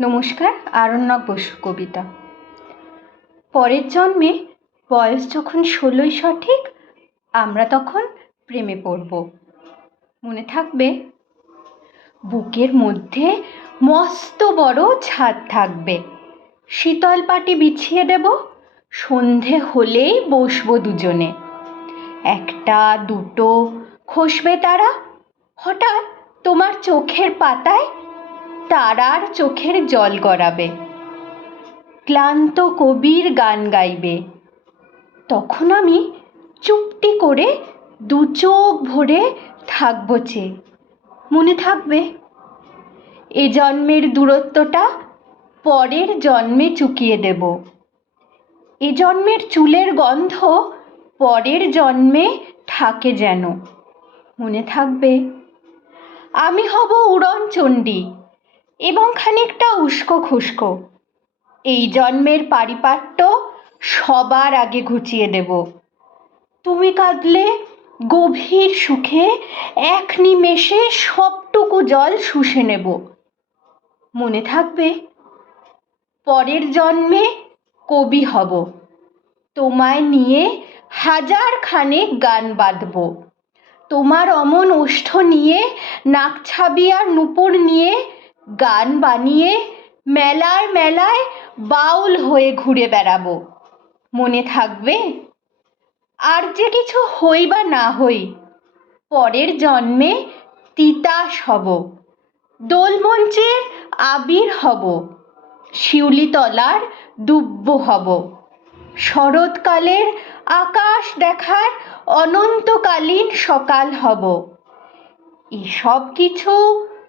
নমস্কার, আরণ্যক বসু কবিতা। পরের জন্মে বয়স যখন ষোলোই সঠিক, আমরা তখন প্রেমে পড়ব। মনে থাকবে, বুকের মধ্যে মস্ত বড় ছাদ থাকবে। শীতল পাটি বিছিয়ে দেব, সন্ধে হলেই বসবো দুজনে। একটা, দুটো, খসবে তারা, হঠাৎ তোমার চোখের পাতায় তারার চোখের জল গড়াবে। ক্লান্ত কবির গান গাইবে। তখন আমি চুপটি করে দু চোখ ভরে থাকব চেয়ে মনে থাকবে। এ জন্মের দূরত্বটা পরের জন্মে চুকিয়ে দেব। এ জন্মের চুলের গন্ধ পরের জন্মে থাকে যেন, মনে থাকবে। আমি হব উড়নচণ্ডী। এবং খানিকটা উস্কো খুস্কো। এই জন্মের পারিপাট্য সবার আগে ঘুচিয়ে দেব। তুমি কাঁদলে গভীর সুখে, এক নিমেষে সবটুকু জল শুষে নেব। মনে থাকবে, পরের জন্মে কবি হব। তোমায় নিয়ে হাজার খানেক গান বাঁধব। তোমার অমন ওষ্ঠ নিয়ে নাকছাবি আর নূপুর নিয়ে গান বানিয়ে মেলায় মেলায় বাউল হয়ে ঘুরে বেড়াবো। মনে থাকবে? আর যে কিছু হই বা না হই, পরের জন্মে তিতাস হব, দোলমঞ্চের আবির হব, শিউলিতলার দুব্ব হব। শরৎকালের আকাশ দেখার অনন্তকালীন সকাল হব। এসব কিছু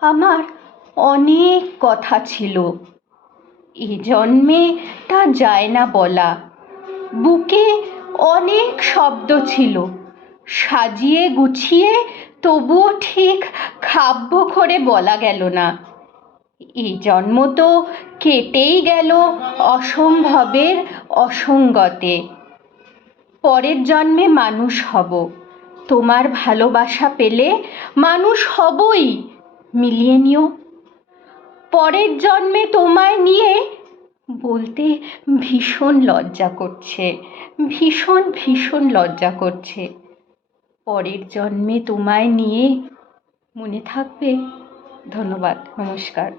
আমার অনেক কথা ছিল। এ জন্মে তা যায় না বলা। বুকে অনেক শব্দ ছিল। সাজিয়ে গুছিয়ে তবুও ঠিক খাব্য করে বলা গেল না। এই জন্ম তো কেটেই গেল অসম্ভবের অসঙ্গতে। পরের জন্মে মানুষ হব। তোমার ভালোবাসা পেলে মানুষ হবই। মিলিয়ে নিও পরের জন্মে তোমায় নিয়ে বলতে ভীষণ লজ্জা করছে, ভীষণ ভীষণ লজ্জা করছে। পরের জন্মে তোমায় নিয়ে মনে থাকবে। ধন্যবাদ, নমস্কার।